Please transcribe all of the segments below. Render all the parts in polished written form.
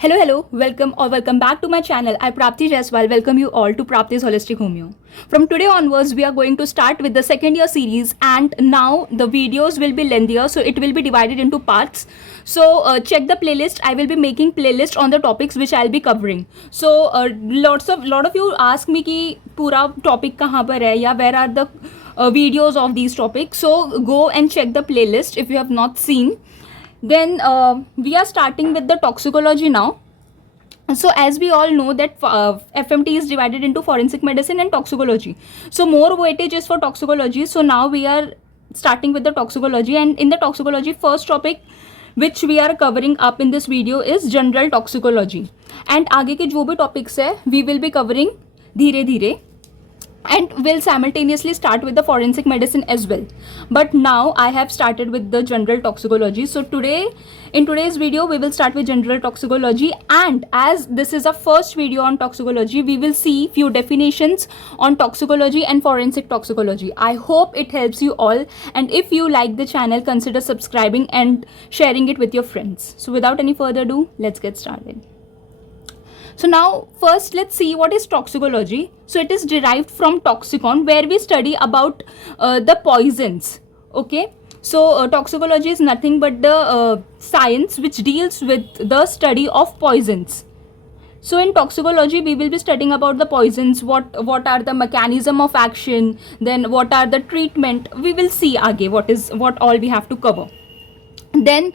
Welcome back to my channel. I Prapti Jaiswal welcome you all to Prapti's Holistic Homeo. From today onwards, we are going to start with the second year series, and now the videos will be lengthier, so it will be divided into parts. So check the playlist. I will be making playlist on the topics which I'll be covering. So lot of you ask me कि पूरा topic कहाँ पर है या where are the videos of these topics. So go and check the playlist if you have not seen. Then we are starting with the toxicology now. So as we all know that FMT is divided into forensic medicine and toxicology. So more weightage is for toxicology. So now we are starting with the toxicology, and in the toxicology, first topic which we are covering up in this video is general toxicology. And आगे के जो भी topics है we will be covering धीरे धीरे, and will simultaneously start with the forensic medicine as well. But now I have started with the general toxicology. So in today's video we will start with general toxicology, and as this is a first video on toxicology, we will see few definitions on toxicology and forensic toxicology. I hope it helps you all, and if you like the channel, consider subscribing and sharing it with your friends. So without any further ado, let's get started. So now first let's see what is toxicology. So it is derived from toxicon, where we study about the poisons. Okay, so toxicology is nothing but the science which deals with the study of poisons. So in toxicology we will be studying about the poisons, what are the mechanism of action, then what are the treatment. We will see आगे what all we have to cover. Then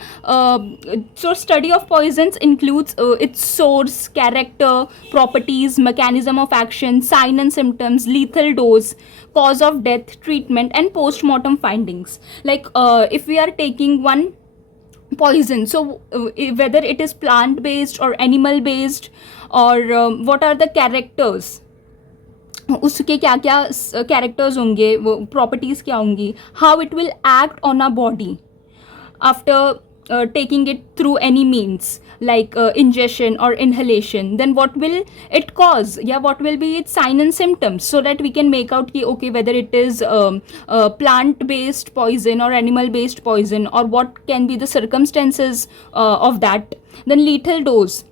so study of poisons includes its source, character, properties, mechanism of action, sign and symptoms, lethal dose, cause of death, treatment, and post-mortem findings. Like if we are taking one poison, so whether it is plant based or animal based, or what are the characters, उसके क्या क्या characters होंगे, properties क्या होंगी, how it will act on our body after taking it through any means like ingestion or inhalation. Then what will it cause, what will be its sign and symptoms, so that we can make out okay whether it is plant based poison or animal based poison, or what can be the circumstances of that. Then lethal dose,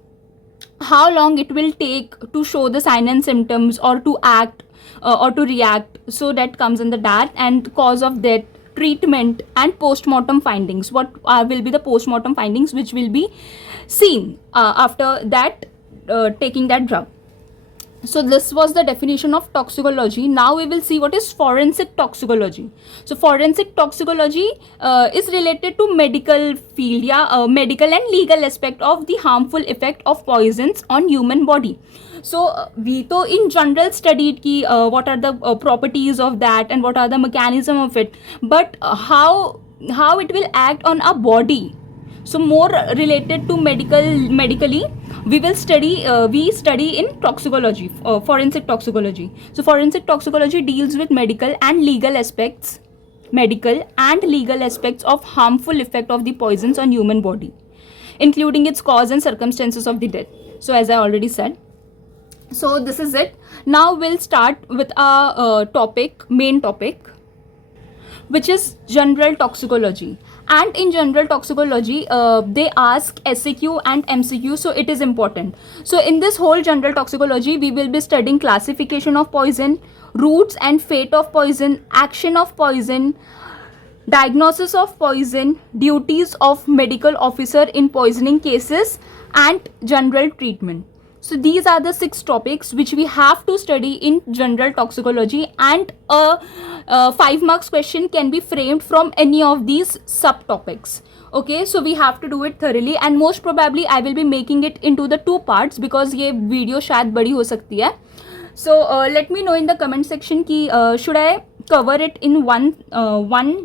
how long it will take to show the sign and symptoms or to act or to react, so that comes in the that. And cause of death, treatment, and post-mortem findings, what will be the post-mortem findings which will be seen after that taking that drug. So this was the definition of toxicology. Now we will see what is forensic toxicology. So forensic toxicology is related to medical field, medical and legal aspect of the harmful effect of poisons on human body. So we to in general studied ki what are the properties of that and what are the mechanism of it, but how it will act on our body. So more related to medically we will study in toxicology, forensic toxicology. So forensic toxicology deals with medical and legal aspects of harmful effect of the poisons on human body, including its cause and circumstances of the death. So as I already said, so this is it. Now we'll start with our main topic, which is general toxicology. And in general toxicology they ask SAQ and MCQ, so it is important. So in this whole general toxicology we will be studying classification of poison, routes and fate of poison, action of poison, diagnosis of poison, duties of medical officer in poisoning cases, and general treatment. So these are the 6 topics which we have to study in general toxicology, and a 5 marks question can be framed from any of these subtopics. Okay, so we have to do it thoroughly, and most probably I will be making it into the 2 parts because ये video शायद बड़ी हो सकती है. So let me know in the comment section कि should I cover it in one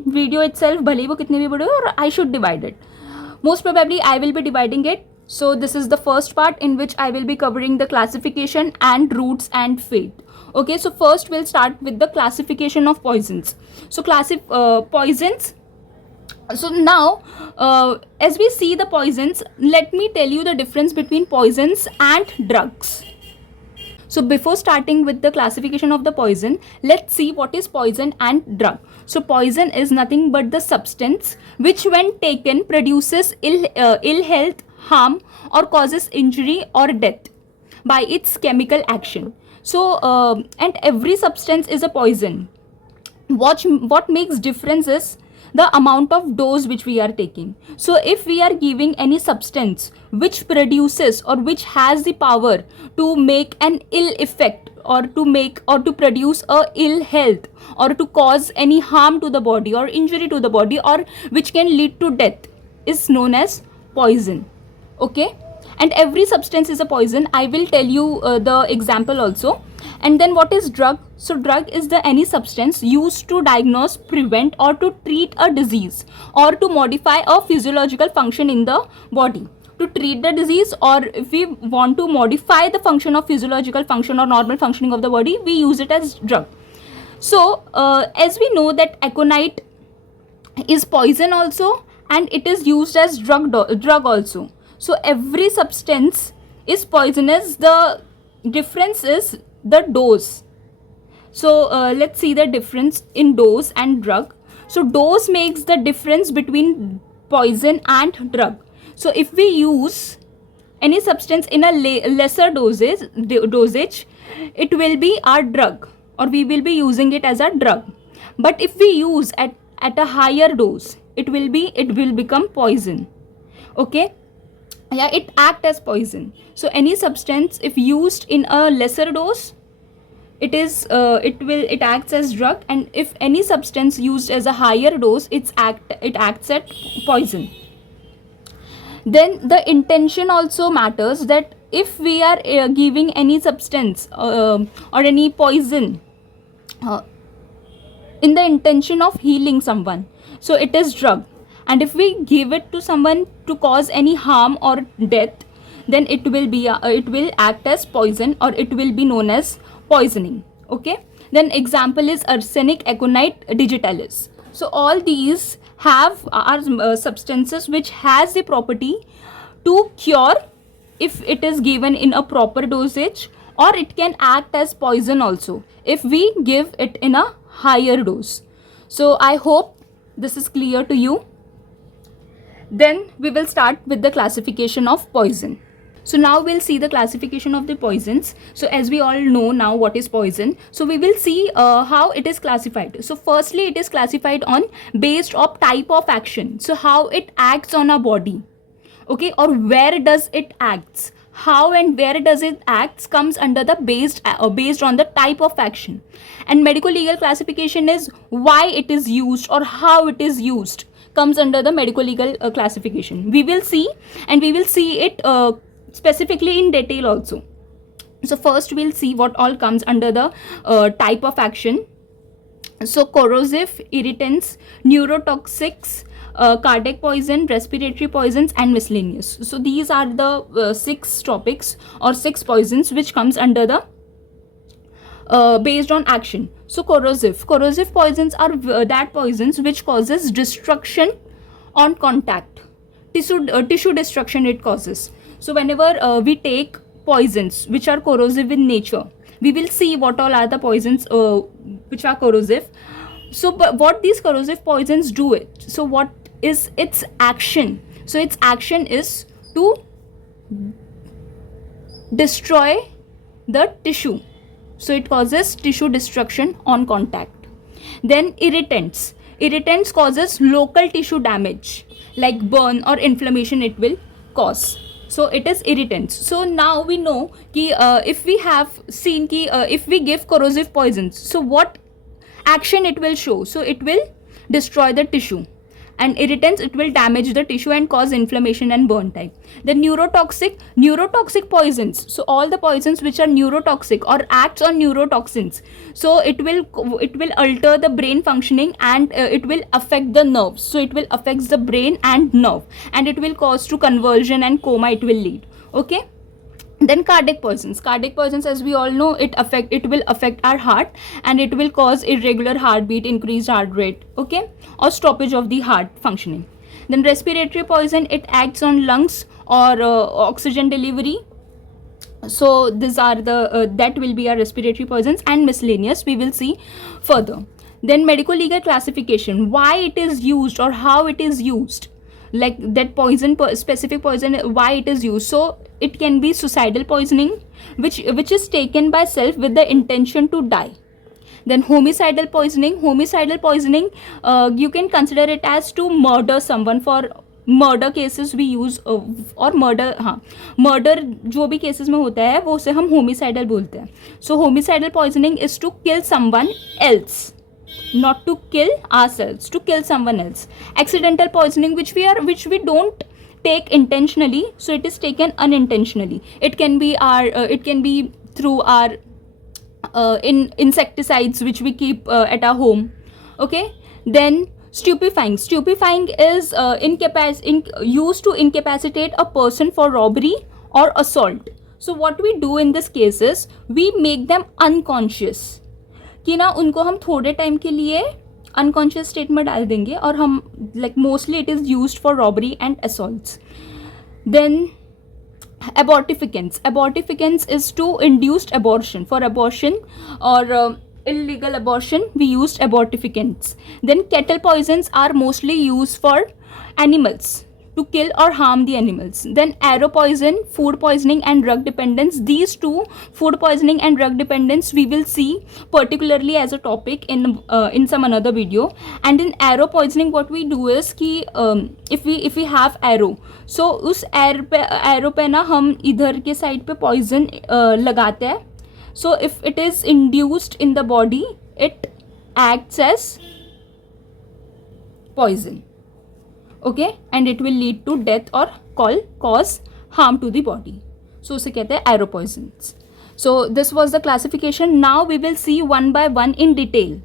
video itself, भले वो कितने भी बड़े हो, or I should divide it. Most probably I will be dividing it. So this is the first part in which I will be covering the classification and routes and fate. Okay, so first we'll start with the classification of poisons. So poisons. So now as we see the poisons, let me tell you the difference between poisons and drugs. So before starting with the classification of the poison, let's see what is poison and drug. So poison is nothing but the substance which when taken produces ill health, harm or causes injury or death by its chemical action. So and every substance is a poison. What makes difference is the amount of dose which we are taking. So if we are giving any substance which produces or which has the power to make an ill effect, or to make or to produce a ill health, or to cause any harm to the body or injury to the body, or which can lead to death, is known as poison. Okay, and every substance is a poison. I will tell you the example also. And then what is drug? So drug is the any substance used to diagnose, prevent, or to treat a disease, or to modify a physiological function in the body. To treat the disease, or if we want to modify the function of physiological function or normal functioning of the body, we use it as drug. So as we know that aconite is poison also, and it is used as drug also. So every substance is poisonous. The difference is the dose. So let's see the difference in dose and drug. So dose makes the difference between poison and drug. So if we use any substance in a lesser dosage, it will be our drug, or we will be using it as a drug. But if we use at a higher dose, it will become poison. Okay, yeah, it act as poison. So any substance if used in a lesser dose, it acts as drug, and if any substance used as a higher dose, it acts as poison. Then the intention also matters, that if we are giving any substance or any poison in the intention of healing someone, so it is drug. And if we give it to someone to cause any harm or death, then it will act as poison, or it will be known as poisoning. Okay, then example is arsenic, aconite, digitalis. So all these are substances which has the property to cure if it is given in a proper dosage, or it can act as poison also if we give it in a higher dose. So I hope this is clear to you. Then we will start with the classification of poison. So now we'll see the classification of the poisons. So as we all know now what is poison, so we will see how it is classified. So firstly, it is classified on based of type of action. So how it acts on our body, okay, or where does it acts. How and where does it acts comes under the based on the type of action. And medical legal classification is why it is used or how it is used, comes under the medical legal classification. We will see, and we will see it specifically in detail also. So first we'll see what all comes under the type of action. So corrosive, irritants, neurotoxics, cardiac poison, respiratory poisons, and miscellaneous. So these are the 6 topics or 6 poisons which comes under the based on action. So corrosive poisons are that poisons which causes destruction on contact, tissue destruction it causes. So whenever we take poisons which are corrosive in nature, we will see what all are the poisons which are corrosive. So but what these corrosive poisons do it, so what is its action? So its action is to destroy the tissue. So it causes tissue destruction on contact. Then irritants causes local tissue damage like burn or inflammation it will cause. So it is irritants. So now we know ki if we have seen ki if we give corrosive poisons, so what action it will show? So it will destroy the tissue, and irritants, it will damage the tissue and cause inflammation and burn type. The neurotoxic poisons, so all the poisons which are neurotoxic or acts on neurotoxins, so it will alter the brain functioning, and it will affect the nerves. So it will affect the brain and nerve, and it will cause to convulsion and coma it will lead. Okay. Then cardiac poisons as we all know, it will affect our heart, and it will cause irregular heartbeat, increased heart rate, okay, or stoppage of the heart functioning. Then respiratory poison, it acts on lungs or oxygen delivery. So these are the that will be our respiratory poisons. And miscellaneous we will see further. Then medical legal classification, why it is used or how it is used. like that poison, specific poison, why it is used. So it can be suicidal poisoning, which is taken by self with the intention to die. Then homicidal poisoning, you can consider it as to murder someone. For murder cases we use, और murder, हाँ, murder जो भी cases में होता है वो उसे हम होमिसाइडल बोलते हैं. So homicidal poisoning is to kill someone else, not to kill ourselves, to kill someone else. Accidental poisoning, which we don't take intentionally, so it is taken unintentionally. It can be through our insecticides which we keep at our home. Okay. Then stupefying is used to incapacitate a person for robbery or assault. So what we do in this case is we make them unconscious, कि ना उनको हम थोड़े time के लिए unconscious state में डाल देंगे, और हम like mostly it is used for robbery and assaults. Then abortificans is to induced abortion. For abortion or illegal abortion we used abortificants. Then cattle poisons are mostly used for animals, to kill or harm the animals. Then arrow poison, food poisoning and drug dependence. These two, food poisoning and drug dependence, we will see particularly as a topic in some another video. And in arrow poisoning what we do is कि if we have arrow, so उस arrow पे ना हम इधर के side पे poison लगाते हैं. So if it is induced in the body, it acts as poison. Okay, and it will lead to death or cause harm to the body. So उसे कहते हैं arrow poisons. So this was the classification. Now we will see one by one in detail.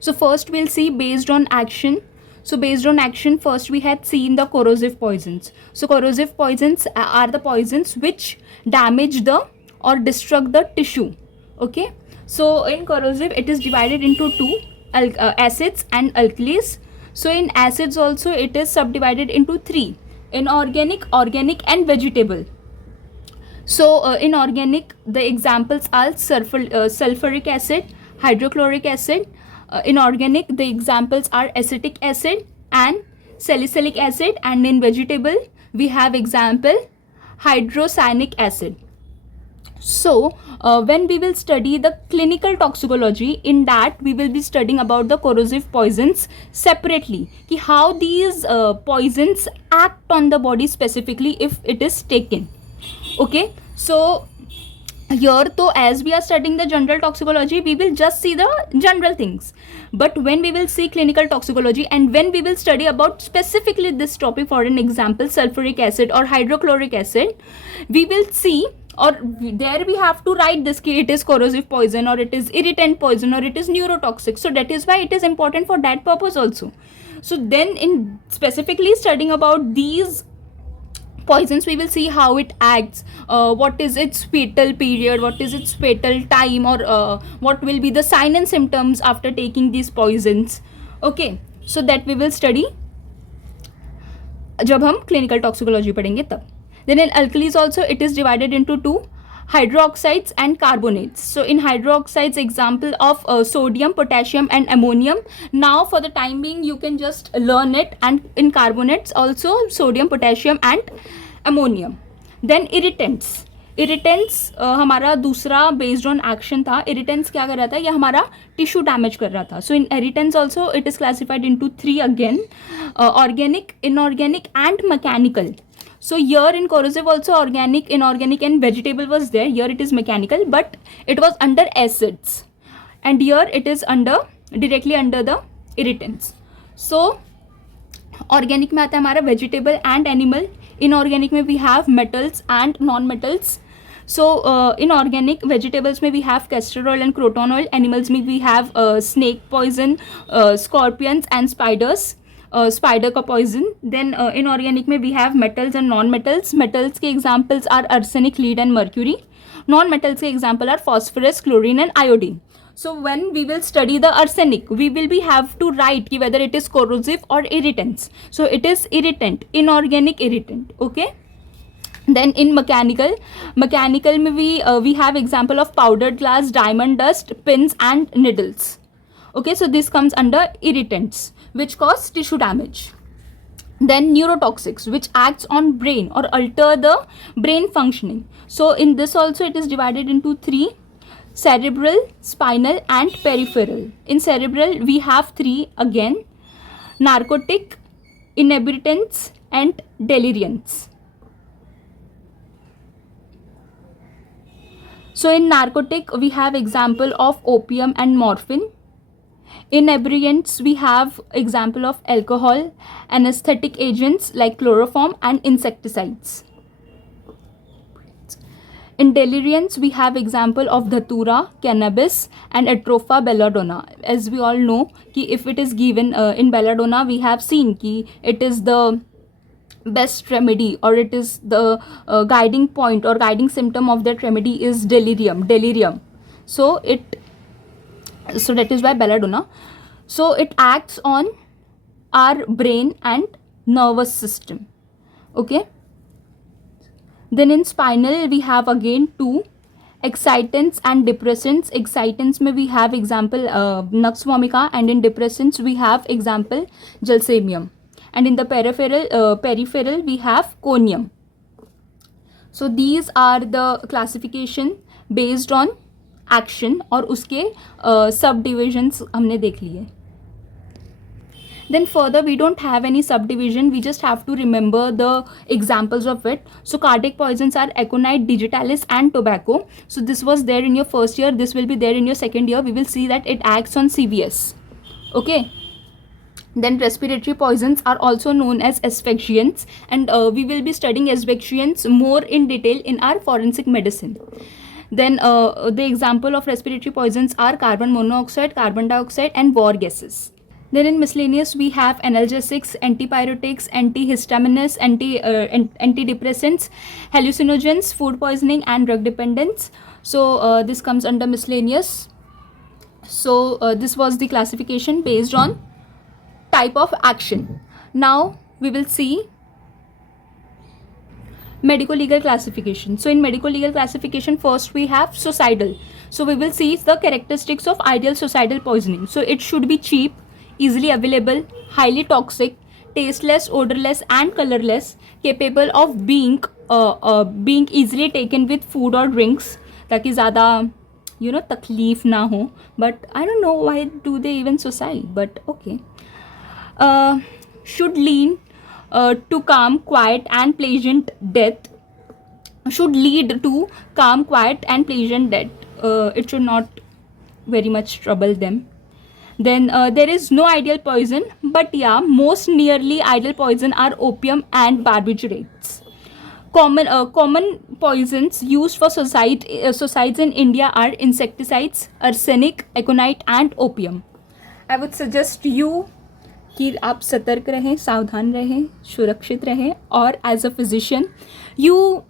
So first we'll see based on action. So based on action, first we had seen the corrosive poisons. So corrosive poisons are the poisons which damage the or destruct the tissue. Okay, so in corrosive it is divided into two, acids and alkalis. So in acids also it is subdivided into three: inorganic, organic and vegetable. So in organic the examples are sulfuric acid, hydrochloric acid. Inorganic the examples are acetic acid and salicylic acid. And in vegetable we have example hydrocyanic acid. So when we will study the clinical toxicology, in that we will be studying about the corrosive poisons separately, ki how these poisons act on the body specifically if it is taken. Okay, so here though as we are studying the general toxicology, we will just see the general things, but when we will see clinical toxicology and when we will study about specifically this topic, for an example sulfuric acid or hydrochloric acid, we will see, or there we have to write this ki it is corrosive poison or it is irritant poison or it is neurotoxic. So that is why it is important for that purpose also. So then in specifically studying about these poisons, we will see how it acts, what is its fatal period, what is its fatal time, or what will be the sign and symptoms after taking these poisons. Okay, so that we will study जब हम clinical toxicology पढ़ेंगे तब. Then in alkalis also it is divided into two, hydroxides and carbonates. So in hydroxides example of sodium, potassium and ammonium. Now for the time being you can just learn it. And in carbonates also sodium, potassium and ammonium. Then irritants हमारा दूसरा based on action था. Irritants क्या कर रहा था, ये हमारा tissue damage कर रहा था. So in irritants also it is classified into three again, organic, inorganic and mechanical. So here in corrosive also organic, inorganic and vegetable was there. Here it is mechanical, but it was under acids, and here it is directly under the irritants. So organic में आता है हमारा vegetable and animal. Inorganic में we have metals and non-metals. So inorganic vegetables में we have castor oil and croton oil. Animals में we have snake poison, scorpions and spiders. Spider का poison. Then inorganic में we have metals and non-metals. Metals के examples are arsenic, lead and mercury. Non-metals के example are phosphorus, chlorine and iodine. So when we will study the arsenic, we will be have to write ki whether it is corrosive or irritants. So it is irritant, inorganic irritant. Okay. Then in mechanical में we have example of powdered glass, diamond dust, pins and needles. Okay, so this comes under irritants which cause tissue damage. Then neurotoxics, which acts on brain or alter the brain functioning. So in this also it is divided into three: cerebral, spinal and peripheral. In cerebral we have three again: narcotic, inebriants and deliriants. So in narcotic we have example of opium and morphine. In inebriants we have example of alcohol, anesthetic agents like chloroform and insecticides. In deliriants we have example of dhatura, cannabis and atropha belladonna. As we all know कि if it is given in belladonna, we have seen कि it is the best remedy, or it is the guiding point or guiding symptom of that remedy is delirium. So that is why belladonna. So it acts on our brain and nervous system. Okay. Then in spinal we have again two: excitants and depressants. Excitants में we have example nux vomica, and in depressants we have example gelsemium. And in the peripheral we have conium. So these are the classification based on action, और उसके subdivisions हमने देख लिए. Then further we don't have any subdivision, we just have to remember the examples of it. So cardiac poisons are aconite, digitalis and tobacco. So this was there in your first year, this will be there in your second year. We will see that it acts on CVS. Okay. Then respiratory poisons are also known as asphyxiants, and we will be studying asphyxiants more in detail in our forensic medicine. Then the example of respiratory poisons are carbon monoxide, carbon dioxide and war gases. Then in miscellaneous we have analgesics, antipyrotics, antihistamines, antidepressants, hallucinogens, food poisoning and drug dependence. So this comes under miscellaneous. So this was the classification based on type of action. Now we will see medico-legal classification. So in medico-legal classification, first we have suicidal. So we will see the characteristics of ideal suicidal poisoning. So it should be cheap, easily available, highly toxic, tasteless, odorless and colorless, capable of being easily taken with food or drinks, ताकि ज़्यादा तकलीफ ना हो. But I don't know why do they even suicide, but okay. Should lead to calm, quiet and pleasant death. Should lead to calm, quiet and pleasant death. It should not very much trouble them. Then there is no ideal poison, but yeah, most nearly ideal poison are opium and barbiturates. Common poisons used for suicides in India are insecticides, arsenic, aconite and opium. I would suggest you कि आप सतर्क रहें, सावधान रहें, सुरक्षित रहें, और as a physician you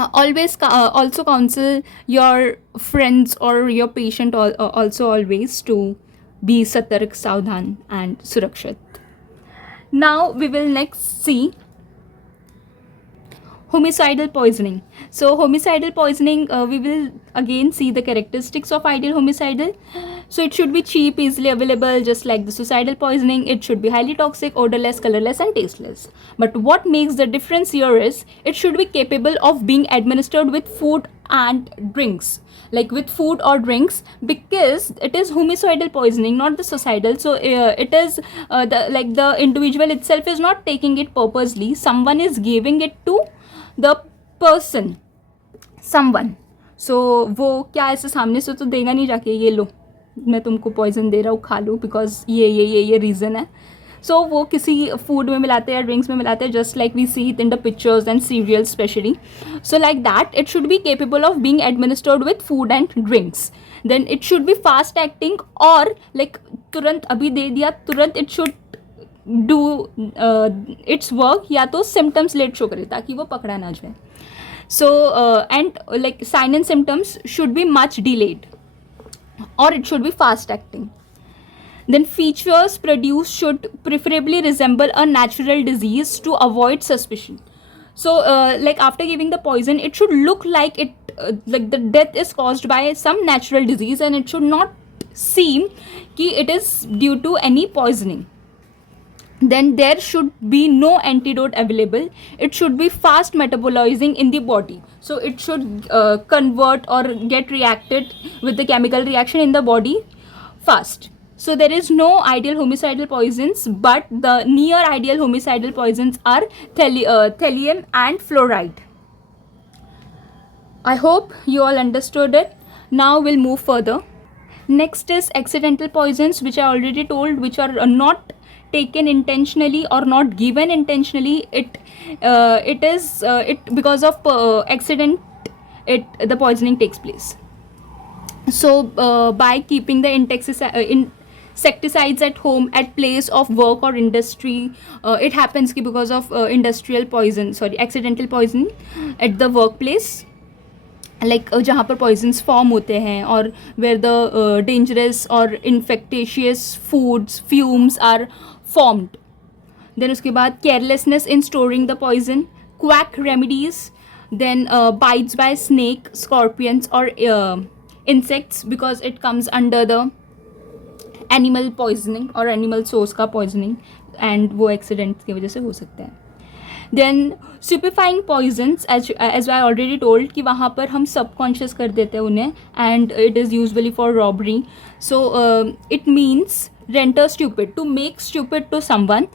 always also counsel your friends or your patient also always to be satark, saudhan and surakshit. Now we will next see homicidal poisoning. So homicidal poisoning, we will again see the characteristics of ideal homicidal. So it should be cheap, easily available, just like the suicidal poisoning. It should be highly toxic, odorless, colorless and tasteless. But what makes the difference here is it should be capable of being administered with food and drinks, like with food or drinks, because it is homicidal poisoning, not the suicidal. So it is the individual itself is not taking it purposely. Someone is giving it to the person, someone. So वो क्या ऐसे सामने से तो देगा नहीं जाके ये लो मैं तुमको पॉइजन दे रहा हूँ खा लो बिकॉज ये रीज़न है. सो वो किसी फूड में मिलाते हैं या ड्रिंक्स में मिलाते हैं, just like we see it in the pictures and serials specially. So like that it should be capable of being administered with food and drinks. Then it should be fast acting, और like तुरंत अभी दे दिया तुरंत. It should do its work, या तो symptoms late show करे ताकि वो पकड़ा ना जाए. So and like sign and symptoms should be much delayed, or it should be fast acting. Then features produced should preferably resemble a natural disease to avoid suspicion. So like after giving the poison, it should look like it like the death is caused by some natural disease, and it should not seem कि it is due to any poisoning. then there should be no antidote available. It should be fast metabolizing in the body, so it should convert or get reacted with the chemical reaction in the body fast. So there is no ideal homicidal poisons, but the near ideal homicidal poisons are thallium and fluoride. I hope you all understood it. Now we'll move further. Next is accidental poisons, which I already told, which are not taken intentionally or not given intentionally. It because of accident, the poisoning takes place. So by keeping the insecticides at home, at place of work or industry, it happens ki because of accidental poison at the workplace, like जहाँ पर poisons form होते हैं, और where the dangerous or infectious foods fumes are formed. Then उसके बाद carelessness in storing the poison, quack remedies, then bites by snake, scorpions or insects, because it comes under the animal poisoning or animal source का poisoning, and वो accident की वजह से हो सकता है. Then stupefying poisons, as I already told, कि वहाँ पर हम subconscious कर देते हैं उन्हें, and it is usually for robbery. So it means render stupid, to make stupid to someone.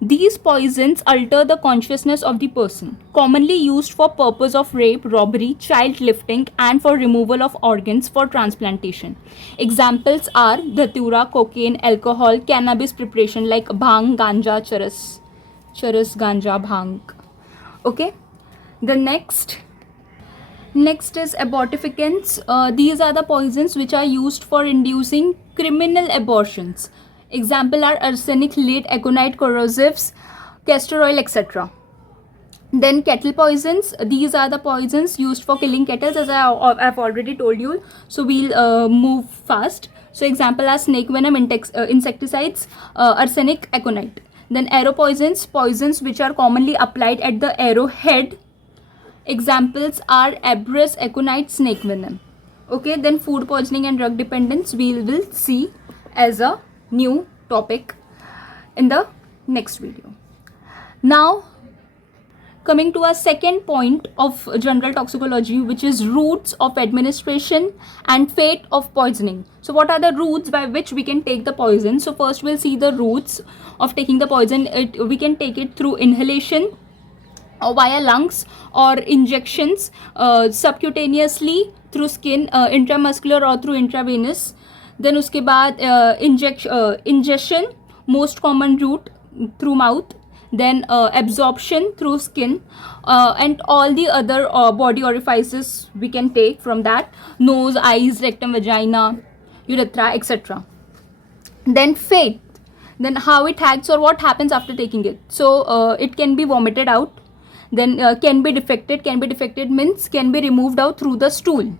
These poisons alter the consciousness of the person, commonly used for purpose of rape, robbery, child lifting, and for removal of organs for transplantation. Examples are dhatura, cocaine, alcohol, cannabis preparation like bhang, ganja, charas, ganja, bhang. Okay, the next is abortificants. These are the poisons which are used for inducing criminal abortions. Example are arsenic, lead, aconite, corrosives, castor oil, etc. Then kettle poisons. These are the poisons used for killing kettles, as I've already told you. So we'll move fast. So example are snake venom, insecticides, arsenic, aconite. Then arrow poisons, poisons which are commonly applied at the arrowhead. Examples are abrus, aconite, snake venom. Okay, then food poisoning and drug dependence we will see as a new topic in the next video. Now coming to our second point of general toxicology, which is routes of administration and fate of poisoning. So what are the routes by which we can take the poison? So first we'll see the routes of taking the poison. We can take it through inhalation, or via lungs, or injections subcutaneously through skin, intramuscular or through intravenous. Then उसके बाद ingestion, most common route through mouth. Then absorption through skin, and all the other body orifices we can take from that: nose, eyes, rectum, vagina, urethra, etc. Then fate, then how it acts or what happens after taking it. So it can be vomited out. Then can be defected means can be removed out through the stool.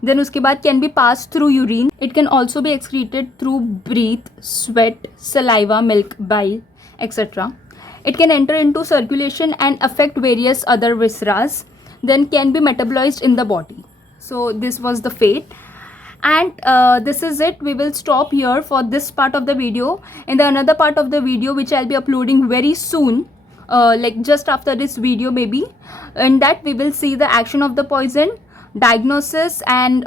Then उसके बाद can be passed through urine. It can also be excreted through breath, sweat, saliva, milk, bile, etc. It can enter into circulation and affect various other viscera. Then can be metabolized in the body. So this was the fate. And this is it. We will stop here for this part of the video. In the another part of the video, which I'll be uploading very soon, like just after this video maybe, in that we will see the action of the poison, diagnosis and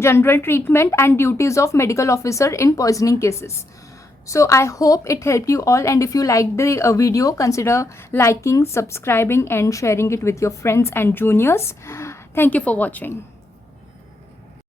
general treatment, and duties of medical officer in poisoning cases. So I hope it helped you all, and if you liked the video, consider liking, subscribing and sharing it with your friends and juniors. Thank you for watching.